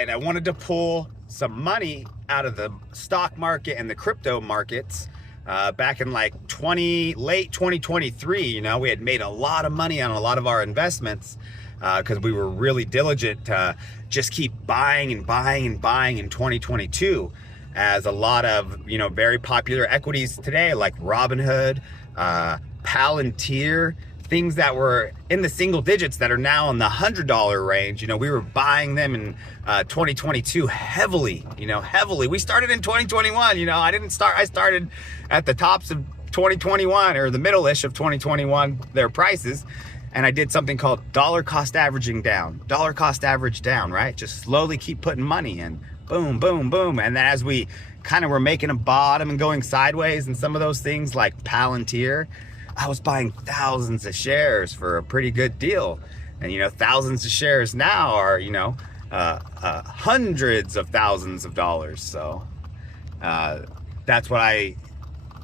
And I wanted to pull some money out of the stock market and the crypto markets back in like late 2023. We had made a lot of money on a lot of our investments because we were really diligent to just keep buying and buying and buying in 2022, as a lot of very popular equities today like Robinhood, Palantir, things that were in the single digits that are now in the $100 range. We were buying them in 2022 heavily. We started in 2021. I started at the tops of 2021 or the middle-ish of 2021, their prices. And I did something called dollar cost average down, right? Just slowly keep putting money in, boom, boom, boom. And then as we kind of were making a bottom and going sideways and some of those things like Palantir, I was buying thousands of shares for a pretty good deal. And, thousands of shares now are, hundreds of thousands of dollars. So that's why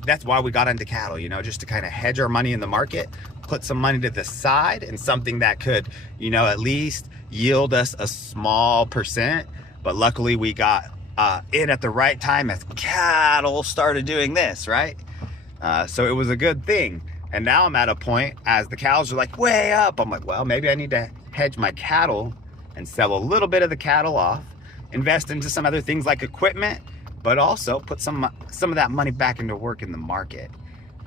we got into cattle, just to kind of hedge our money in the market, put some money to the side and something that could, at least yield us a small percent. But luckily we got in at the right time as cattle started doing this, right? So it was a good thing. And now I'm at a point as the cows are like way up. I'm like, well, maybe I need to hedge my cattle and sell a little bit of the cattle off, invest into some other things like equipment, but also put some of that money back into work in the market.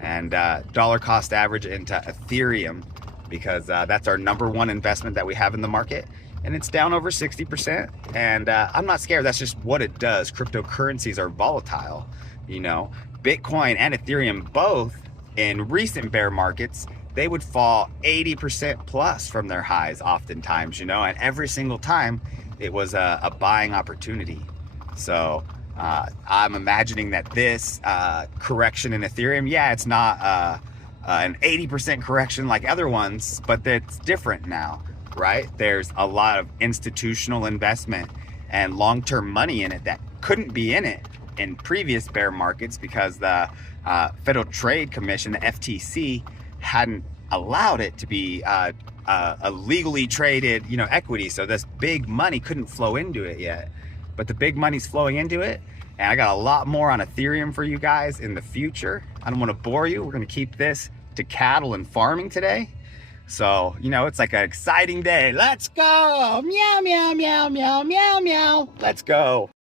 And dollar cost average into Ethereum, because that's our #1 investment that we have in the market. And it's down over 60%. And I'm not scared. That's just what it does. Cryptocurrencies are volatile. Bitcoin and Ethereum both, in recent bear markets, they would fall 80% plus from their highs oftentimes, and every single time it was a buying opportunity. So I'm imagining that this correction in Ethereum, yeah, it's not an 80% correction like other ones, but it's different now, right? There's a lot of institutional investment and long-term money in it that couldn't be in it in previous bear markets because the Federal Trade Commission, the FTC, hadn't allowed it to be a legally traded, equity. So this big money couldn't flow into it yet, but the big money's flowing into it. And I got a lot more on Ethereum for you guys in the future. I don't want to bore you. We're going to keep this to cattle and farming today. So, it's like an exciting day. Let's go. Meow, meow, meow, meow, meow, meow. Let's go.